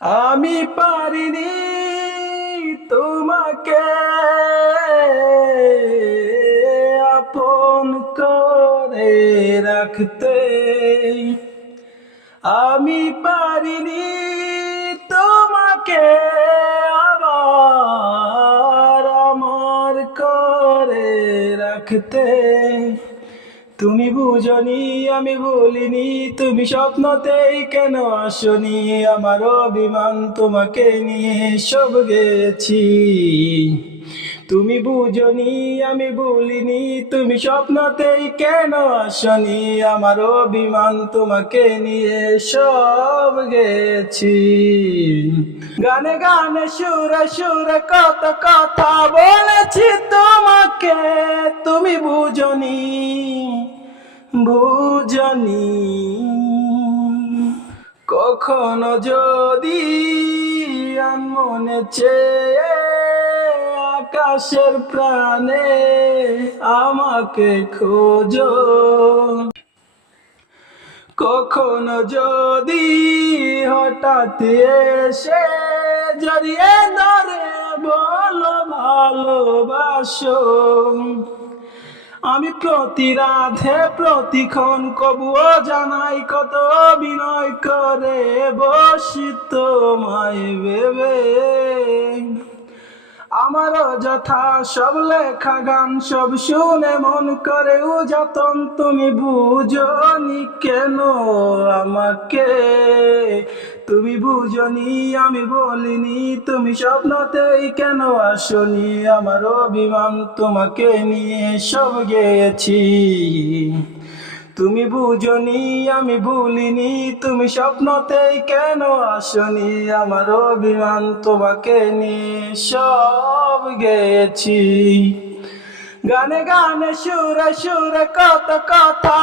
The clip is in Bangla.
আমি পারিনি তোমাকে আপন করে রাখতে, আমি পারিনি তোমাকে আবার আমার করে রাখতে। তুমি বুঝনি আমি বলিনি, তুমি স্বপ্নতেই কেন আসনি, আমার অভিমান তোমাকে নিয়ে সব গেছি। তুমি বুঝনি আমি বলিনি, তুমি স্বপ্নতেই কেন আসনি, আমার অভিমান তোমাকে নিয়ে সব গেছি। গানে গানে সুরে সুরে কত কথা বলেছি তোমাকে, তুমি বুঝনি বুঝনি। কখনো যদি মনে চেয়ে আকাশের প্রাণে আমাকে খোঁজো, কখনো যদি হঠাৎ এসে জড়িয়ে ধরে বলো ভালোবাসো, আমি প্রতি রাধে প্রতিক্ষণ কবুও জানাই কত অভিনয় করে বসি তোমায় ভেবে। আমারও যথা সব লেখা গান সব শুনে মন করে উজাতন, তুমি বুঝনি কেন আমাকে, তুমি বুঝনি আমি বলিনি, তুমি স্বপ্নতেই কেন আসনি, আমার অভিমান তোমাকে নিয়ে সব গেছি। তুমি বুঝনি আমি ভুলিনি, তুমি স্বপ্নতেই কেন আসনি, আমার অভিমান তোমাকে নিয়ে সব গেছি। গানে গানে সুরে সুরে কত কথা